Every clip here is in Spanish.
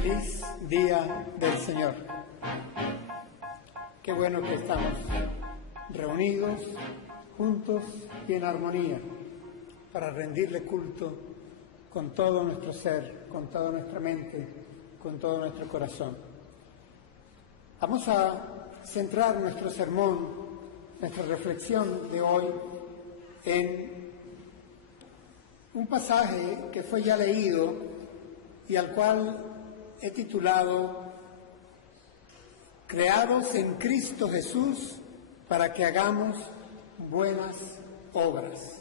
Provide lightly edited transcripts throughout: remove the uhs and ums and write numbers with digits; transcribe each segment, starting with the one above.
Feliz Día del Señor. Qué bueno que estamos reunidos, juntos y en armonía para rendirle culto con todo nuestro ser, con toda nuestra mente, con todo nuestro corazón. Vamos a centrar nuestro sermón, nuestra reflexión de hoy en un pasaje que fue ya leído y al cual he titulado Creados en Cristo Jesús para que hagamos buenas obras.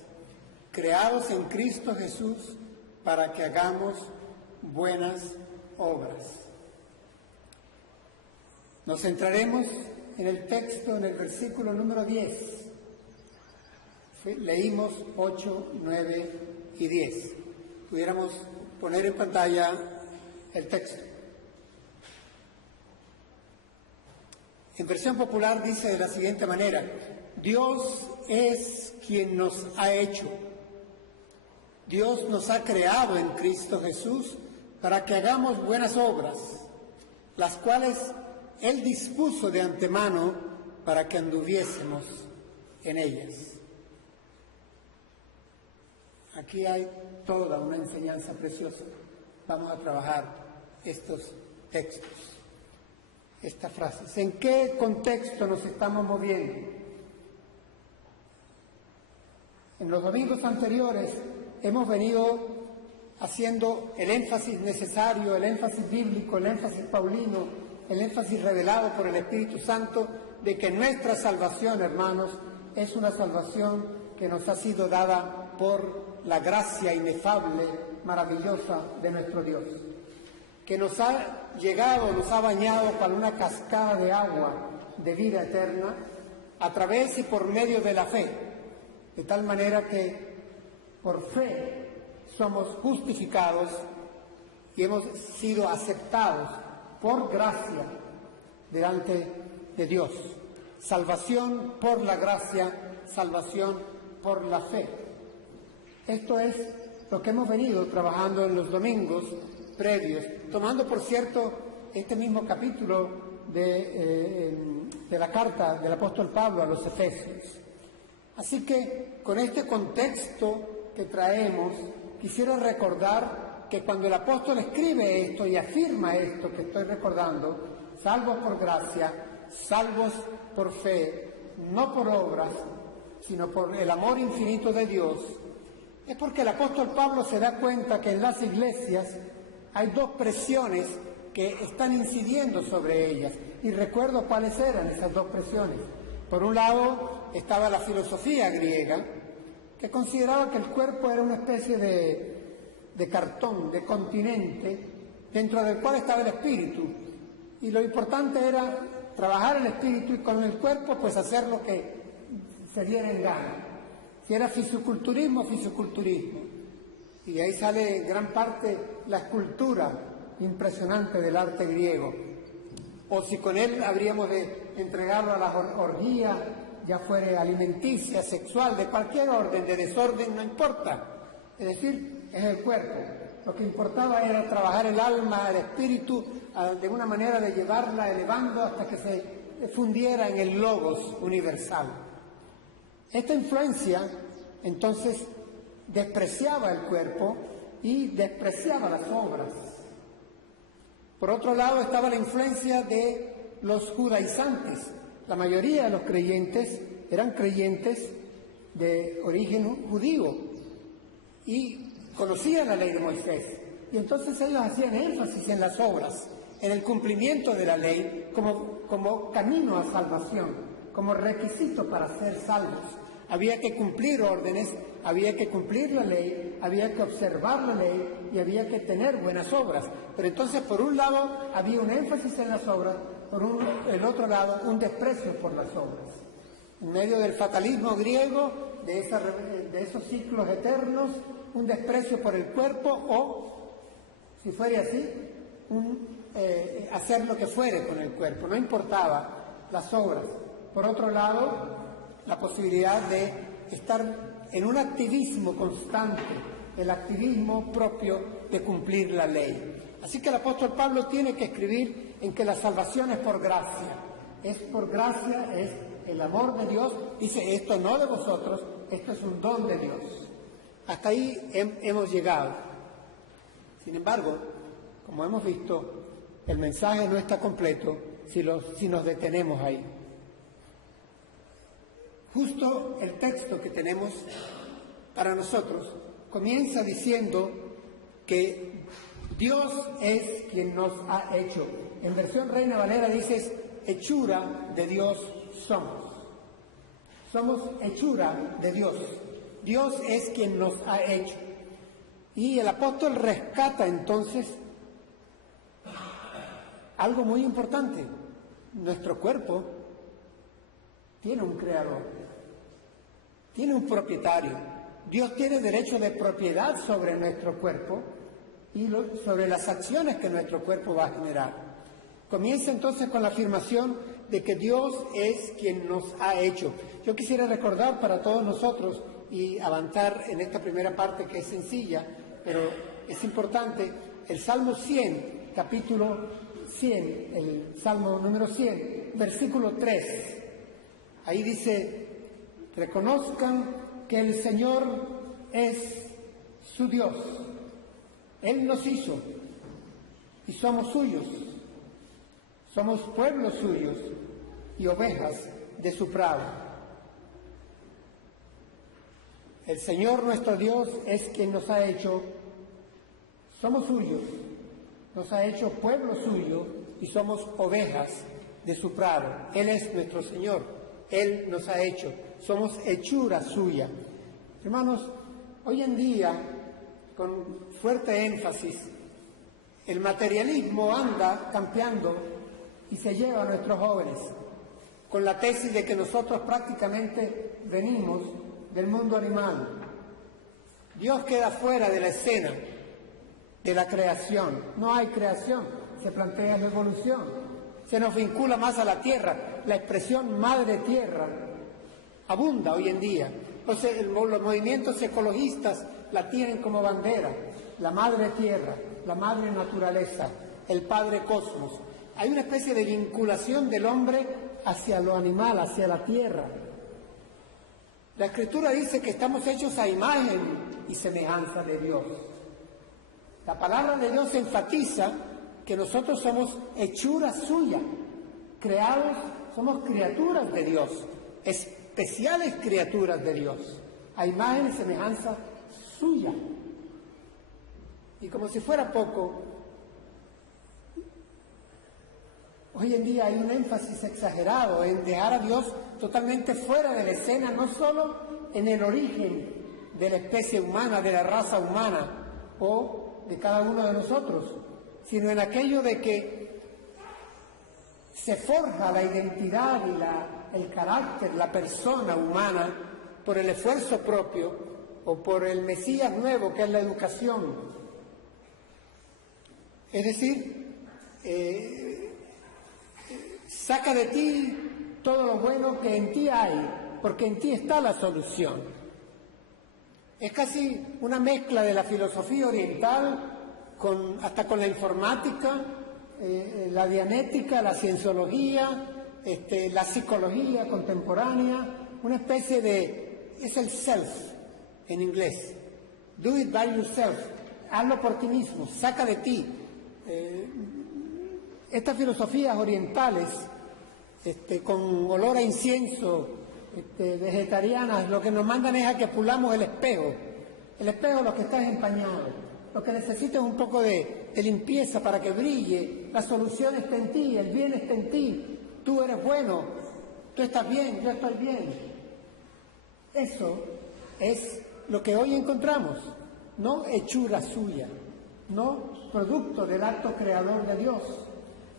Creados en Cristo Jesús para que hagamos buenas obras. Nos centraremos en el texto, en el versículo número 10. Leímos 8, 9 y 10. Pudiéramos poner en pantalla el texto. En versión popular dice de la siguiente manera: Dios es quien nos ha hecho. Dios nos ha creado en Cristo Jesús para que hagamos buenas obras, las cuales Él dispuso de antemano para que anduviésemos en ellas. Aquí hay toda una enseñanza preciosa. Vamos a trabajar estos textos, estas frases. ¿En qué contexto nos estamos moviendo? En los domingos anteriores hemos venido haciendo el énfasis necesario, el énfasis bíblico, el énfasis paulino, el énfasis revelado por el Espíritu Santo de que nuestra salvación, hermanos, es una salvación que nos ha sido dada por la gracia inefable, maravillosa de nuestro Dios, que nos ha llegado, nos ha bañado para una cascada de agua de vida eterna a través y por medio de la fe, de tal manera que por fe somos justificados y hemos sido aceptados por gracia delante de Dios. Salvación por la gracia, salvación por la fe. Esto es lo que hemos venido trabajando en los domingos previos, tomando, por cierto, este mismo capítulo de la carta del apóstol Pablo a los Efesios. Así que, con este contexto que traemos, quisiera recordar que cuando el apóstol escribe esto y afirma esto que estoy recordando, salvos por gracia, salvos por fe, no por obras, sino por el amor infinito de Dios, es porque el apóstol Pablo se da cuenta que en las iglesias hay dos presiones que están incidiendo sobre ellas. Y recuerdo cuáles eran esas dos presiones. Por un lado estaba la filosofía griega, que consideraba que el cuerpo era una especie de cartón, de continente, dentro del cual estaba el espíritu. Y lo importante era trabajar el espíritu y con el cuerpo pues hacer lo que se diera en gana. Si era fisiculturismo, fisiculturismo. Y de ahí sale gran parte la escultura impresionante del arte griego. O si con él habríamos de entregarlo a las orgías, ya fuere alimenticia, sexual, de cualquier orden, de desorden, no importa. Es decir, es el cuerpo. Lo que importaba era trabajar el alma, el espíritu, de una manera de llevarla elevando hasta que se fundiera en el logos universal. Esta influencia, entonces, despreciaba el cuerpo y despreciaba las obras. Por otro lado, estaba la influencia de los judaizantes. La mayoría de los creyentes eran creyentes de origen judío y conocían la ley de Moisés. Y entonces ellos hacían énfasis en las obras, en el cumplimiento de la ley como camino a salvación, como requisito para ser salvos. Había que cumplir órdenes, había que cumplir la ley, había que observar la ley y había que tener buenas obras. Pero entonces, por un lado, había un énfasis en las obras, por el otro lado, un desprecio por las obras. En medio del fatalismo griego, de esos ciclos eternos, un desprecio por el cuerpo o, si fuera así, hacer lo que fuere con el cuerpo, no importaba las obras. Por otro lado, la posibilidad de estar en un activismo constante, el activismo propio de cumplir la ley. Así que el apóstol Pablo tiene que escribir en que la salvación es por gracia. Es por gracia, es el amor de Dios. Dice, esto no de vosotros, esto es un don de Dios. Hasta ahí hemos llegado. Sin embargo, como hemos visto, el mensaje no está completo si nos detenemos ahí. Justo el texto que tenemos para nosotros comienza diciendo que Dios es quien nos ha hecho. En versión Reina Valera dice, hechura de Dios somos. Somos hechura de Dios. Dios es quien nos ha hecho. Y el apóstol rescata entonces algo muy importante. Nuestro cuerpo tiene un creador, tiene un propietario. Dios tiene derecho de propiedad sobre nuestro cuerpo y sobre las acciones que nuestro cuerpo va a generar. Comienza entonces con la afirmación de que Dios es quien nos ha hecho. Yo quisiera recordar para todos nosotros y avanzar en esta primera parte que es sencilla, pero es importante, el Salmo 100, capítulo 100, el Salmo número 100, versículo 3. Ahí dice, reconozcan que el Señor es su Dios. Él nos hizo y somos suyos. Somos pueblos suyos y ovejas de su prado. El Señor nuestro Dios es quien nos ha hecho, somos suyos, nos ha hecho pueblo suyo y somos ovejas de su prado. Él es nuestro Señor, Él nos ha hecho, somos hechura suya. Hermanos, hoy en día, con fuerte énfasis, el materialismo anda campeando y se lleva a nuestros jóvenes con la tesis de que nosotros prácticamente venimos del mundo animal. Dios queda fuera de la escena de la creación. No hay creación, se plantea la evolución. Se nos vincula más a la tierra. La expresión madre tierra abunda hoy en día. Entonces los movimientos ecologistas la tienen como bandera. La madre tierra, la madre naturaleza, el padre cosmos. Hay una especie de vinculación del hombre hacia lo animal, hacia la tierra. La Escritura dice que estamos hechos a imagen y semejanza de Dios. La palabra de Dios enfatiza que nosotros somos hechura suya, creados, somos criaturas de Dios, especiales criaturas de Dios, a imagen y semejanza suya. Y como si fuera poco, hoy en día hay un énfasis exagerado en dejar a Dios totalmente fuera de la escena, no solo en el origen de la especie humana, de la raza humana o de cada uno de nosotros, sino en aquello de que se forja la identidad y el carácter, la persona humana por el esfuerzo propio o por el Mesías nuevo que es la educación. Es decir, saca de ti todo lo bueno que en ti hay, porque en ti está la solución. Es casi una mezcla de la filosofía oriental hasta con la informática, la dianética, la cienciología, la psicología contemporánea, una especie es el self en inglés. Do it by yourself, hazlo por ti mismo, saca de ti. Estas filosofías orientales, con olor a incienso, vegetarianas, lo que nos mandan es a que pulamos el espejo. El espejo lo que está es empañado. Lo que necesita es un poco de limpieza para que brille. La solución está en ti, el bien está en ti. Tú eres bueno, tú estás bien, yo estoy bien. Eso es lo que hoy encontramos, no hechura suya, no producto del acto creador de Dios.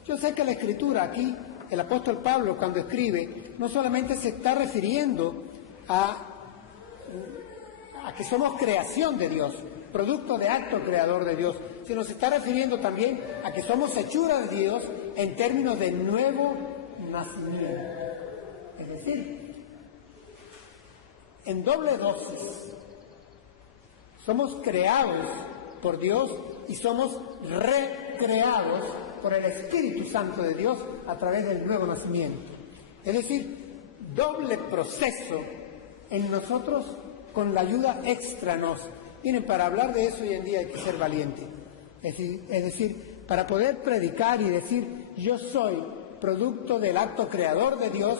Yo sé que la Escritura aquí, el apóstol Pablo cuando escribe, no solamente se está refiriendo a que somos creación de Dios, producto de acto creador de Dios, sino se está refiriendo también a que somos hechura de Dios en términos de nuevo nacimiento. Es decir, en doble dosis, somos creados por Dios y somos recreados por el Espíritu Santo de Dios a través del nuevo nacimiento. Es decir, doble proceso en nosotros con la ayuda extra nos. Miren, para hablar de eso hoy en día hay que ser valiente. Es decir, para poder predicar y decir, yo soy producto del acto creador de Dios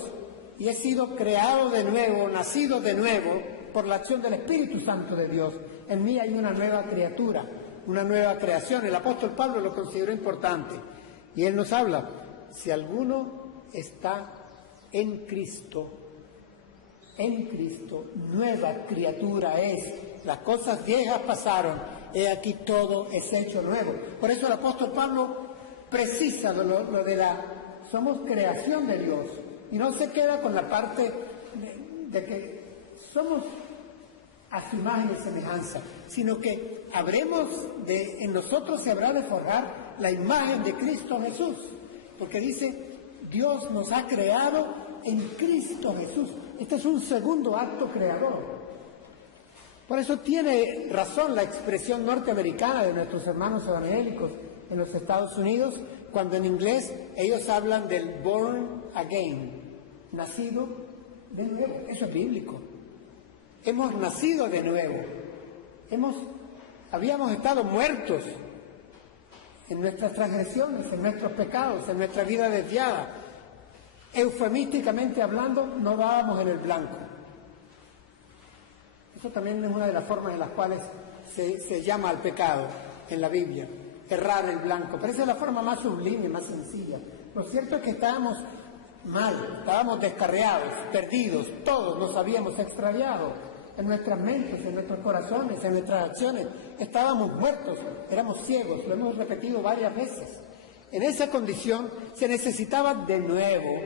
y he sido creado de nuevo, nacido de nuevo por la acción del Espíritu Santo de Dios. En mí hay una nueva criatura, una nueva creación. El apóstol Pablo lo consideró importante y él nos habla, si alguno está en Cristo, nueva criatura es. Las cosas viejas pasaron, he aquí todo es hecho nuevo. Por eso el apóstol Pablo precisa lo de somos creación de Dios y no se queda con la parte de que somos a su imagen y semejanza, sino que en nosotros se habrá de forjar la imagen de Cristo Jesús, porque dice, Dios nos ha creado en Cristo Jesús. Este es un segundo acto creador. Por eso tiene razón la expresión norteamericana de nuestros hermanos evangélicos en los Estados Unidos, cuando en inglés ellos hablan del born again, nacido de nuevo. Eso es bíblico. Hemos nacido de nuevo. Habíamos estado muertos en nuestras transgresiones, en nuestros pecados, en nuestra vida desviada. Eufemísticamente hablando, no dábamos en el blanco. Eso también es una de las formas en las cuales se llama al pecado en la Biblia, errar el blanco. Pero esa es la forma más sublime, más sencilla. Lo cierto es que estábamos mal, estábamos descarriados, perdidos, todos nos habíamos extraviado en nuestras mentes, en nuestros corazones, en nuestras acciones. Estábamos muertos, éramos ciegos, lo hemos repetido varias veces. En esa condición se necesitaba de nuevo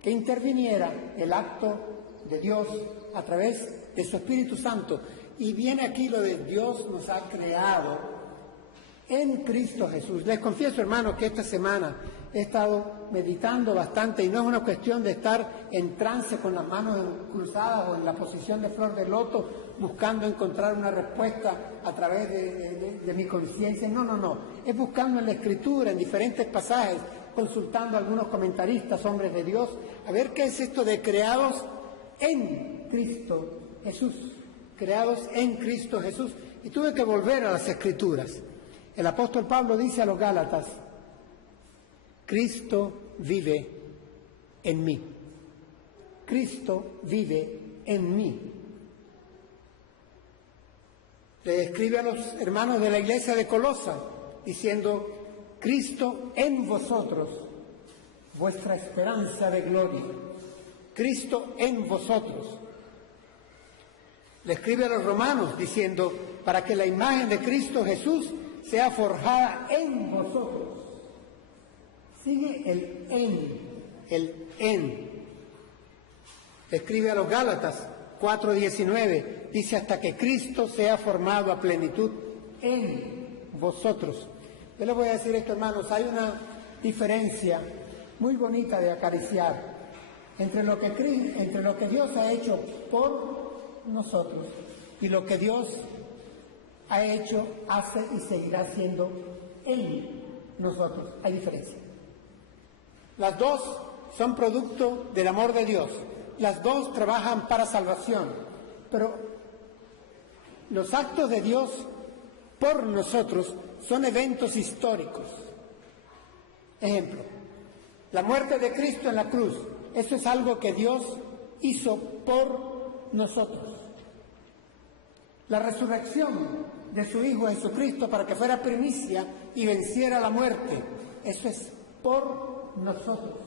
que interviniera el acto de Dios a través de su Espíritu Santo. Y viene aquí lo de Dios nos ha creado en Cristo Jesús. Les confieso, hermanos, que esta semana he estado meditando bastante y no es una cuestión de estar en trance con las manos cruzadas o en la posición de flor de loto buscando encontrar una respuesta a través de mi conciencia. No. Es buscando en la Escritura, en diferentes pasajes, consultando a algunos comentaristas, hombres de Dios, a ver qué es esto de creados en Cristo Jesús. Creados en Cristo Jesús. Y tuve que volver a las Escrituras. El apóstol Pablo dice a los Gálatas, Cristo vive en mí. Cristo vive en mí. Le escribe a los hermanos de la iglesia de Colosa, diciendo, Cristo en vosotros, vuestra esperanza de gloria. Cristo en vosotros. Le escribe a los romanos, diciendo, para que la imagen de Cristo Jesús sea forjada en vosotros. Sigue el en. Escribe a los Gálatas 4:19, dice hasta que Cristo sea formado a plenitud en vosotros. Yo les voy a decir esto, hermanos, hay una diferencia muy bonita de acariciar entre lo que Dios ha hecho por nosotros y lo que Dios ha hecho, hace y seguirá haciendo en nosotros. Hay diferencia. Las dos son producto del amor de Dios. Las dos trabajan para salvación. Pero los actos de Dios por nosotros son eventos históricos. Ejemplo, la muerte de Cristo en la cruz. Eso es algo que Dios hizo por nosotros. La resurrección de su Hijo Jesucristo para que fuera primicia y venciera la muerte. Eso es por nosotros.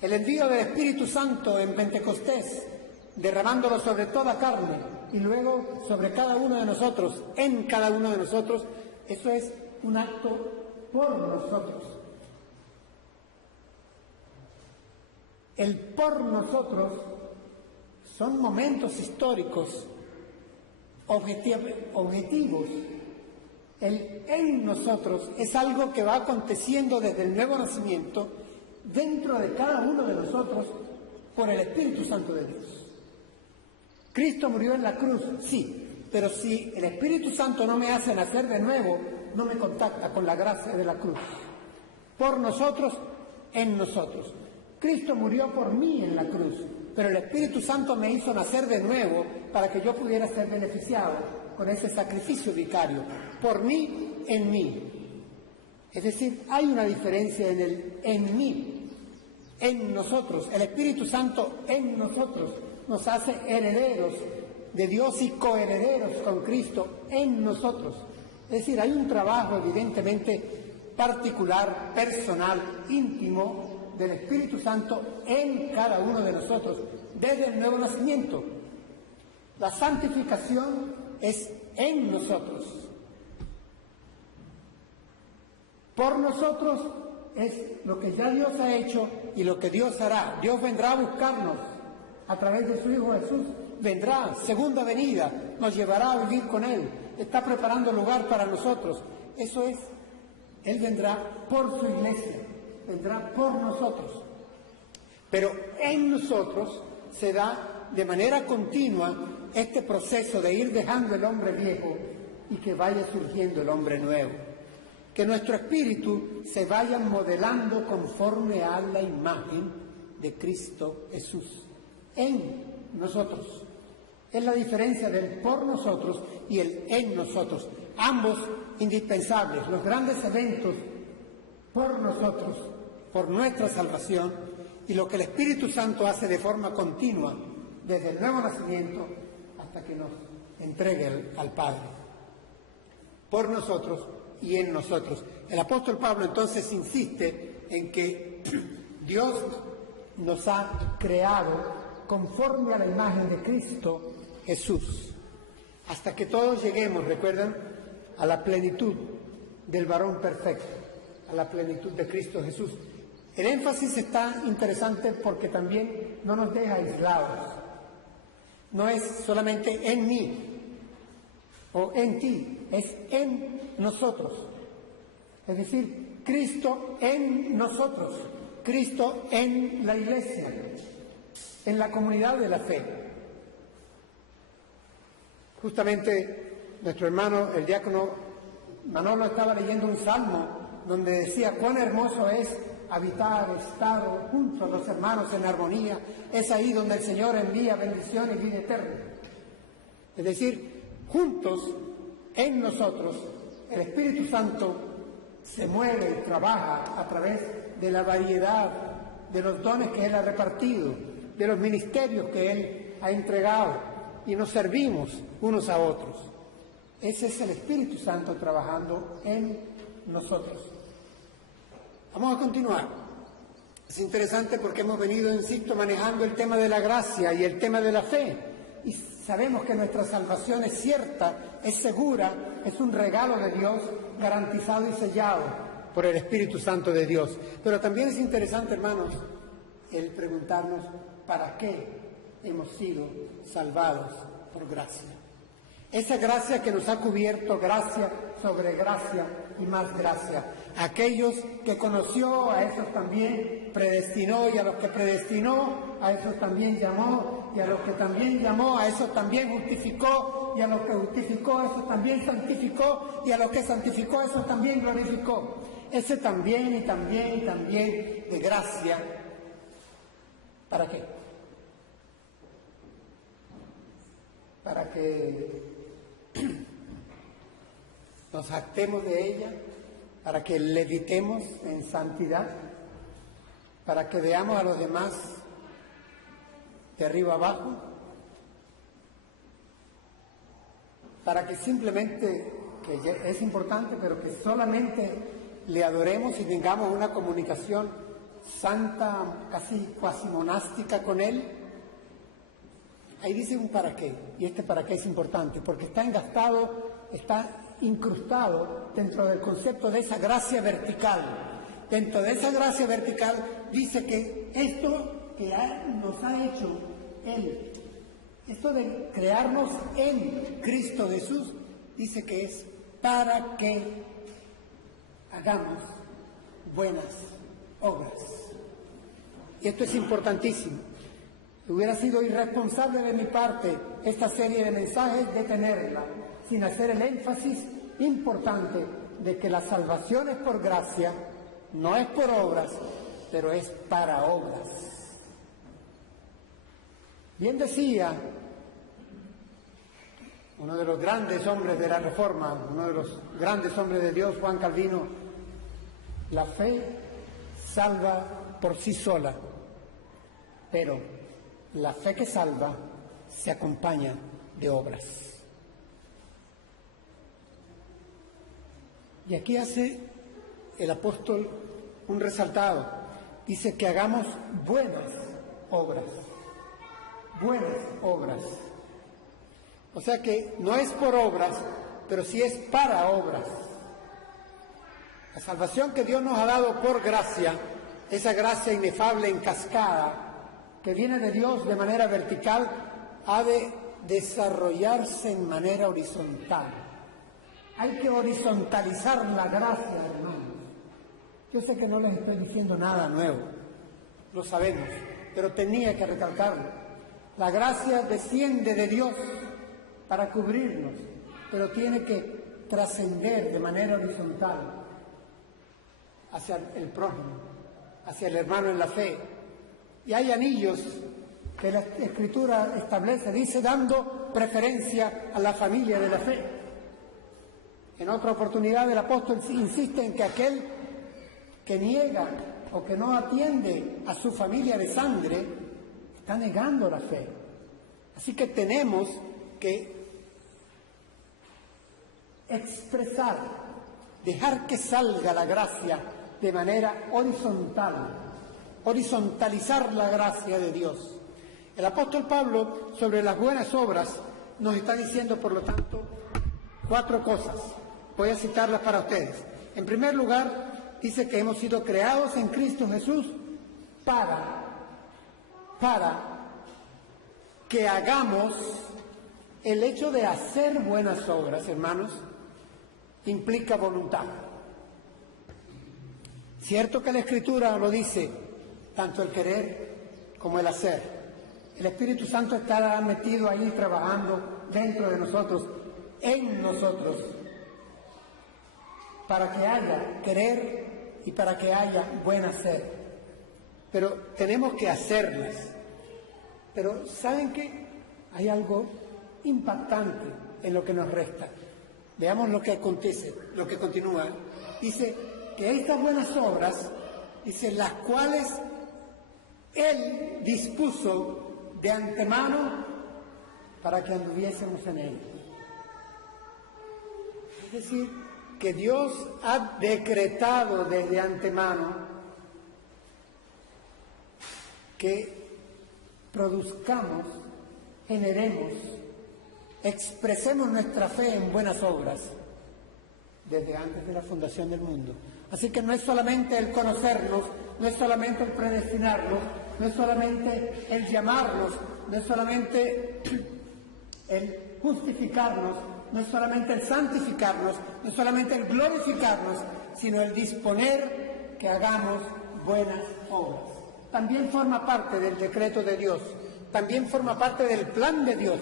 El envío del Espíritu Santo en Pentecostés, derramándolo sobre toda carne y luego sobre cada uno de nosotros, en cada uno de nosotros, eso es un acto por nosotros. El por nosotros son momentos históricos objetivos. El en nosotros es algo que va aconteciendo desde el nuevo nacimiento dentro de cada uno de nosotros por el Espíritu Santo de Dios. Cristo murió en la cruz, sí, pero si el Espíritu Santo no me hace nacer de nuevo, no me contacta con la gracia de la cruz. Por nosotros, en nosotros. Cristo murió por mí en la cruz, pero el Espíritu Santo me hizo nacer de nuevo para que yo pudiera ser beneficiado con ese sacrificio vicario. Por mí, en mí. Es decir, hay una diferencia en el en mí, en nosotros. El Espíritu Santo en nosotros nos hace herederos de Dios y coherederos con Cristo en nosotros. Es decir, hay un trabajo evidentemente particular, personal, íntimo del Espíritu Santo en cada uno de nosotros desde el nuevo nacimiento. La santificación es en nosotros. Por nosotros es lo que ya Dios ha hecho y lo que Dios hará. Dios vendrá a buscarnos a través de su Hijo Jesús. Vendrá, segunda venida, nos llevará a vivir con Él. Está preparando lugar para nosotros. Eso es, Él vendrá por su iglesia, vendrá por nosotros. Pero en nosotros se da de manera continua este proceso de ir dejando el hombre viejo y que vaya surgiendo el hombre nuevo. Que nuestro espíritu se vaya modelando conforme a la imagen de Cristo Jesús en nosotros. Es la diferencia del por nosotros y el en nosotros, ambos indispensables. Los grandes eventos por nosotros, por nuestra salvación, y lo que el Espíritu Santo hace de forma continua desde el nuevo nacimiento hasta que nos entregue al Padre. Por nosotros y en nosotros. El apóstol Pablo entonces insiste en que Dios nos ha creado conforme a la imagen de Cristo Jesús, hasta que todos lleguemos, recuerdan, a la plenitud del varón perfecto, a la plenitud de Cristo Jesús. El énfasis está interesante porque también no nos deja aislados. No es solamente en mí o en ti, es en nosotros. Es decir, Cristo en nosotros, Cristo en la iglesia, en la comunidad de la fe. Justamente nuestro hermano, el diácono Manolo, estaba leyendo un salmo donde decía cuán hermoso es habitar, estar juntos los hermanos en armonía. Es ahí donde el Señor envía bendición y vida eterna. Es decir, juntos, en nosotros, el Espíritu Santo se mueve y trabaja a través de la variedad de los dones que Él ha repartido, de los ministerios que Él ha entregado, y nos servimos unos a otros. Ese es el Espíritu Santo trabajando en nosotros. Vamos a continuar. Es interesante porque hemos venido, insisto, manejando el tema de la gracia y el tema de la fe. Y sabemos que nuestra salvación es cierta, es segura, es un regalo de Dios garantizado y sellado por el Espíritu Santo de Dios. Pero también es interesante, hermanos, el preguntarnos ¿para qué hemos sido salvados por gracia? Esa gracia que nos ha cubierto, gracia sobre gracia y más gracia. Aquellos que conoció, a esos también predestinó, y a los que predestinó, a esos también llamó, y a los que también llamó, a esos también justificó, y a los que justificó, a esos también santificó, y a los que santificó, a esos también glorificó. Ese también y también y también de gracia. ¿Para qué? Para que nos jactemos de ella, para que levitemos en santidad, para que veamos a los demás de arriba abajo, para que simplemente, que es importante, pero que solamente le adoremos y tengamos una comunicación santa, casi cuasi monástica con Él. Ahí dice un para qué, y este para qué es importante, porque está engastado, está incrustado dentro del concepto de esa gracia vertical. Dentro de esa gracia vertical dice que esto que nos ha hecho Él, esto de crearnos en Cristo Jesús, dice que es para que hagamos buenas obras. Y esto es importantísimo. Hubiera sido irresponsable de mi parte esta serie de mensajes detenerla sin hacer el énfasis importante de que la salvación es por gracia, no es por obras, pero es para obras. Bien decía uno de los grandes hombres de la Reforma, uno de los grandes hombres de Dios, Juan Calvino: la fe salva por sí sola, pero la fe que salva se acompaña de obras. Y aquí hace el apóstol un resaltado. Dice que hagamos buenas obras. Buenas obras. O sea que no es por obras, pero sí es para obras. La salvación que Dios nos ha dado por gracia, esa gracia inefable en cascada, que viene de Dios de manera vertical, ha de desarrollarse en manera horizontal. Hay que horizontalizar la gracia, hermanos. Yo sé que no les estoy diciendo nada nuevo, lo sabemos, pero tenía que recalcarlo. La gracia desciende de Dios para cubrirnos, pero tiene que trascender de manera horizontal hacia el prójimo, hacia el hermano en la fe. Y hay anillos que la Escritura establece, dice, dando preferencia a la familia de la fe. En otra oportunidad el apóstol insiste en que aquel que niega o que no atiende a su familia de sangre está negando la fe. Así que tenemos que expresar, dejar que salga la gracia de manera horizontal, horizontalizar la gracia de Dios. El apóstol Pablo, sobre las buenas obras, nos está diciendo, por lo tanto, 4 cosas. Voy a citarlas para ustedes. En primer lugar, dice que hemos sido creados en Cristo Jesús para que hagamos. El hecho de hacer buenas obras, hermanos, implica voluntad. Cierto que la Escritura lo dice, tanto el querer como el hacer. El Espíritu Santo está metido ahí trabajando dentro de nosotros, en nosotros, para que haya querer y para que haya buen hacer. Pero tenemos que hacerlas. Pero ¿saben qué? Hay algo impactante en lo que nos resta. Veamos lo que acontece, lo que continúa. Dice que estas buenas obras, dice, las cuales Él dispuso de antemano para que anduviésemos en Él. Es decir, que Dios ha decretado desde antemano que produzcamos, generemos, expresemos nuestra fe en buenas obras desde antes de la fundación del mundo. Así que no es solamente el conocernos, no es solamente el predestinarnos, no es solamente el llamarnos, no es solamente el justificarnos, no es solamente el santificarnos, no es solamente el glorificarnos, sino el disponer que hagamos buenas obras. También forma parte del decreto de Dios, también forma parte del plan de Dios.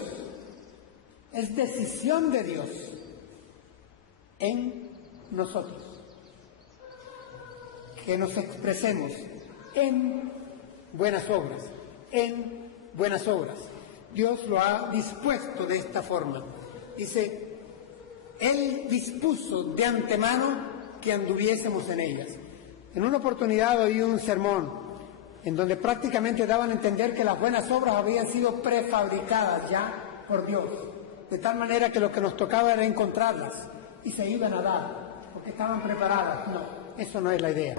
Es decisión de Dios en nosotros que nos expresemos en buenas obras, en buenas obras. Dios lo ha dispuesto de esta forma. Dice, Él dispuso de antemano que anduviésemos en ellas. En una oportunidad oí un sermón en donde prácticamente daban a entender que las buenas obras habían sido prefabricadas ya por Dios, de tal manera que lo que nos tocaba era encontrarlas y se iban a dar, porque estaban preparadas. No, eso no es la idea.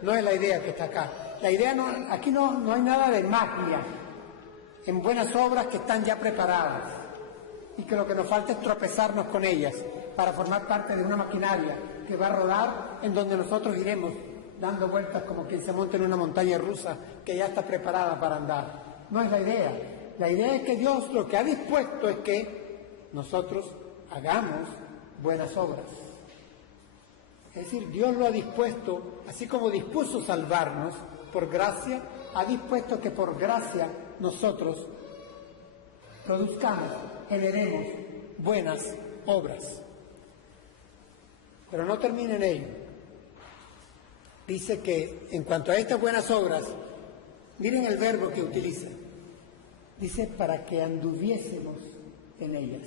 No es la idea que está acá. La idea no, aquí no hay nada de magia en buenas obras que están ya preparadas y que lo que nos falta es tropezarnos con ellas para formar parte de una maquinaria que va a rodar en donde nosotros iremos dando vueltas como quien se monta en una montaña rusa que ya está preparada para andar. No es la idea. La idea es que Dios lo que ha dispuesto es que nosotros hagamos buenas obras. Es decir, Dios lo ha dispuesto, así como dispuso salvarnos por gracia, ha dispuesto que por gracia nosotros produzcamos, generemos buenas obras. Pero no termina en ello. Dice que en cuanto a estas buenas obras, miren el verbo que utiliza. Dice para que anduviésemos en ellas.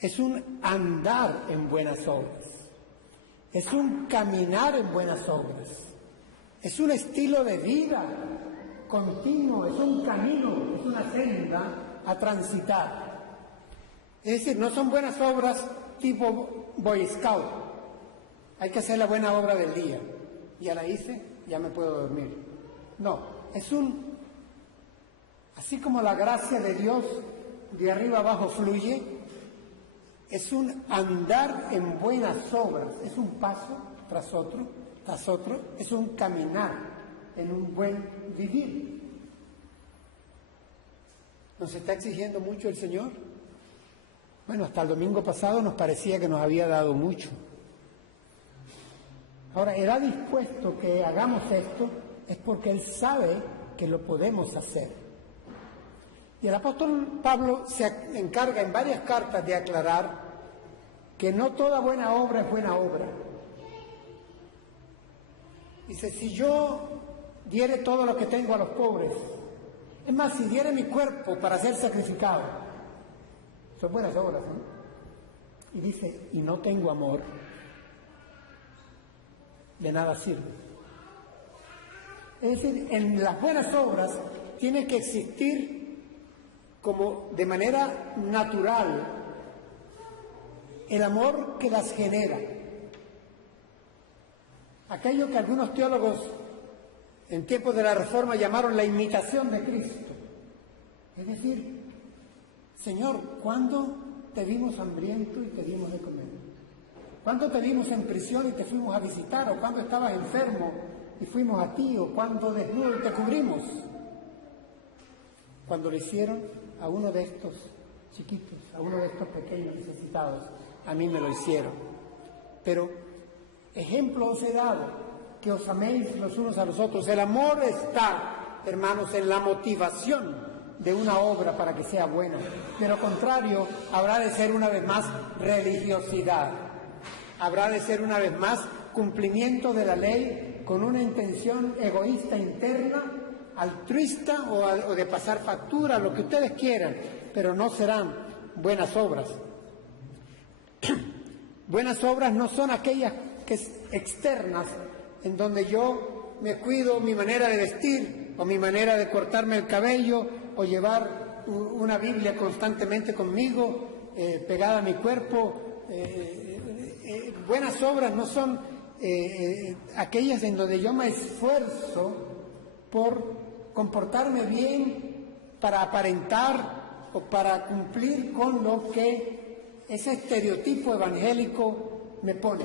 Es un andar en buenas obras. Es un caminar en buenas obras. Es un estilo de vida continuo, es un camino, es una senda a transitar. Es decir, no son buenas obras tipo Boy Scout. Hay que hacer la buena obra del día. Ya la hice, ya me puedo dormir. No, es así como la gracia de Dios de arriba abajo fluye, es un andar en buenas obras, es un paso tras otro, es un caminar en un buen vivir. ¿Nos está exigiendo mucho el Señor? Bueno, hasta el domingo pasado nos parecía que nos había dado mucho. Ahora, Él ha dispuesto que hagamos esto, es porque Él sabe que lo podemos hacer. Y el apóstol Pablo se encarga en varias cartas de aclarar que no toda buena obra es buena obra. Dice, si yo diere todo lo que tengo a los pobres, es más, si diere mi cuerpo para ser sacrificado, son buenas obras, ¿no? Y dice, y no tengo amor, de nada sirve. Es decir, en las buenas obras tiene que existir como de manera natural el amor que las genera. Aquello que algunos teólogos en tiempos de la Reforma llamaron la imitación de Cristo. Es decir, Señor, ¿cuándo te vimos hambriento y te dimos de comer? ¿Cuándo te vimos en prisión y te fuimos a visitar? ¿O cuándo estabas enfermo y fuimos a ti? ¿O cuándo desnudo y te cubrimos? Cuando le hicieron a uno de estos chiquitos, a uno de estos pequeños necesitados, a mí me lo hicieron. Pero ejemplo os he dado, que os améis los unos a los otros. El amor está, hermanos, en la motivación de una obra para que sea buena. De lo contrario, habrá de ser una vez más religiosidad. Habrá de ser una vez más cumplimiento de la ley con una intención egoísta interna, altruista o de pasar factura, lo que ustedes quieran, pero no serán buenas obras. Buenas obras no son aquellas que es externas, en donde yo me cuido mi manera de vestir o mi manera de cortarme el cabello o llevar una Biblia constantemente conmigo, pegada a mi cuerpo. Buenas obras no son aquellas en donde yo me esfuerzo por comportarme bien, para aparentar o para cumplir con lo que ese estereotipo evangélico me pone.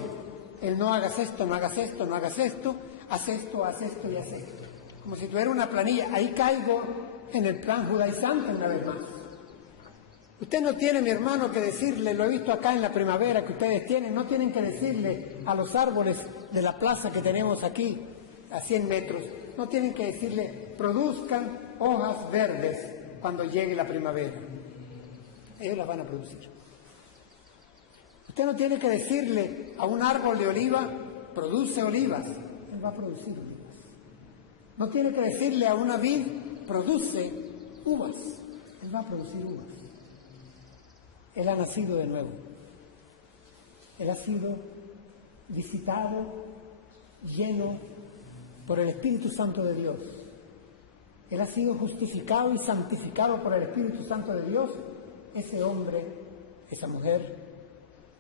El no hagas esto, no hagas esto, no hagas esto, haz esto, haz esto y haz esto. Como si tuviera una planilla. Ahí caigo en el plan judaizante una vez más. Usted no tiene, mi hermano, que decirle, lo he visto acá en la primavera que ustedes tienen, no tienen que decirle a los árboles de la plaza que tenemos aquí, a 100 metros, no tienen que decirle, produzcan hojas verdes cuando llegue la primavera. Ellos las van a producir. Usted no tiene que decirle a un árbol de oliva, produce olivas. Él va a producir olivas. No tiene que decirle a una vid, produce uvas. Él va a producir uvas. Él ha nacido de nuevo. Él ha sido visitado, lleno por el Espíritu Santo de Dios. Él ha sido justificado y santificado por el Espíritu Santo de Dios. Ese hombre, esa mujer,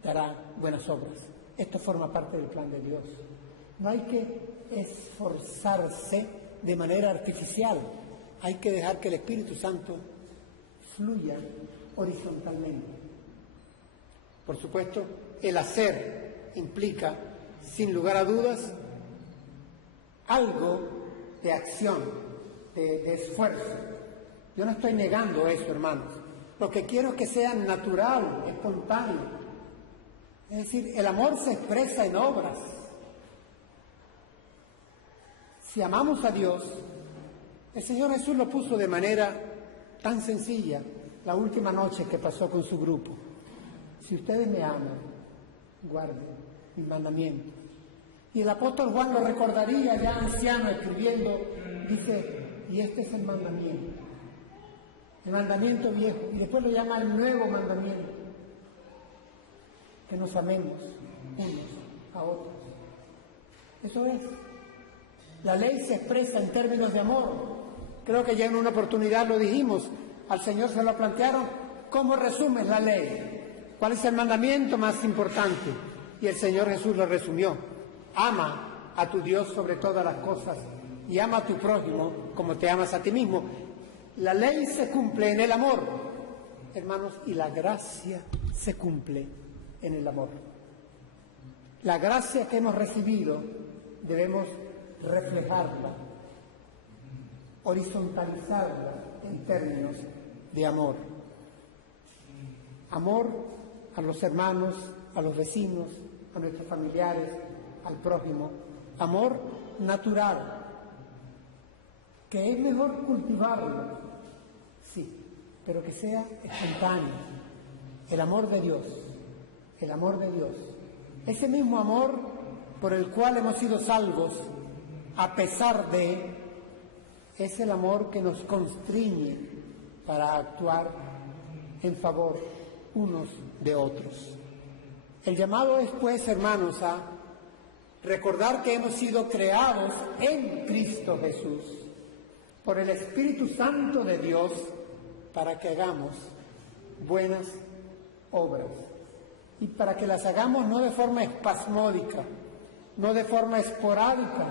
dará buenas obras. Esto forma parte del plan de Dios. No hay que esforzarse de manera artificial. Hay que dejar que el Espíritu Santo fluya horizontalmente. Por supuesto, el hacer implica, sin lugar a dudas, algo de acción, de esfuerzo. Yo no estoy negando eso, hermanos. Lo que quiero es que sea natural, espontáneo. Es decir, el amor se expresa en obras. Si amamos a Dios, el Señor Jesús lo puso de manera tan sencilla la última noche que pasó con su grupo. Si ustedes me aman, guarden mis mandamientos. Y el apóstol Juan lo recordaría ya anciano escribiendo, dice, y este es el mandamiento viejo, y después lo llama el nuevo mandamiento, que nos amemos unos a otros. Eso es. La ley se expresa en términos de amor. Creo que ya en una oportunidad lo dijimos, al Señor se lo plantearon, ¿cómo resumes la ley? ¿Cuál es el mandamiento más importante? Y el Señor Jesús lo resumió: ama a tu Dios sobre todas las cosas y ama a tu prójimo como te amas a ti mismo. La ley se cumple en el amor, hermanos, y la gracia se cumple en el amor. La gracia que hemos recibido debemos reflejarla, horizontalizarla en términos de amor. Amor a los hermanos, a los vecinos, a nuestros familiares, al prójimo. Amor natural, que es mejor cultivarlo, sí, pero que sea espontáneo. El amor de Dios, el amor de Dios. Ese mismo amor por el cual hemos sido salvos, a pesar de, es el amor que nos constriñe para actuar en favor unos de otros. El llamado es, pues, hermanos, a recordar que hemos sido creados en Cristo Jesús por el Espíritu Santo de Dios para que hagamos buenas obras y para que las hagamos no de forma espasmódica, no de forma esporádica,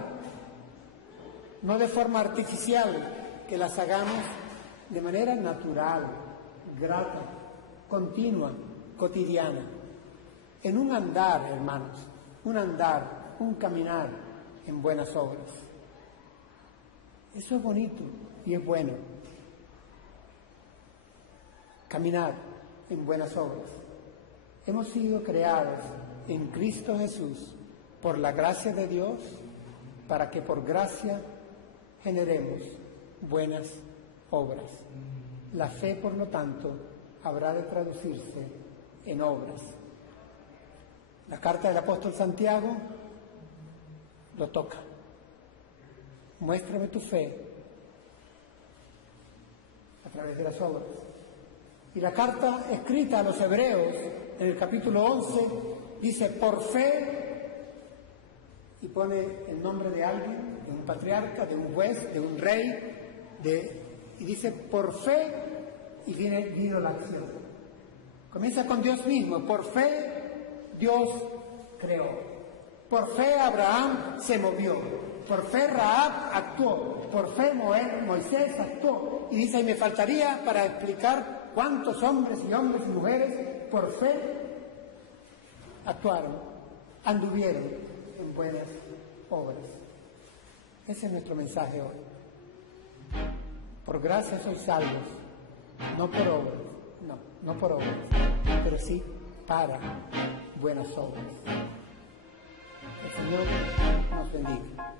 no de forma artificial, que las hagamos de manera natural, grata, continua, cotidiana, en un andar, hermanos, un caminar en buenas obras. Eso es bonito y es bueno. Caminar en buenas obras. Hemos sido creados en Cristo Jesús por la gracia de Dios, para que por gracia generemos buenas obras. La fe, por lo tanto, habrá de traducirse en obras. La carta del apóstol Santiago lo toca. Muéstrame tu fe a través de las obras. Y la carta escrita a los hebreos, en el capítulo 11, dice, por fe, y pone el nombre de alguien, de un patriarca, de un juez, de un rey, y dice, por fe, y vino la acción. Comienza con Dios mismo. Por fe, Dios creó. Por fe, Abraham se movió. Por fe, Rahab actuó. Por fe, Moisés actuó. Y dice, y me faltaría para explicar cuántos hombres y mujeres por fe actuaron, anduvieron en buenas obras. Ese es nuestro mensaje hoy. Por gracia sois salvos, no por obras, no por obras, pero sí para buenas obras. El Señor nos bendiga.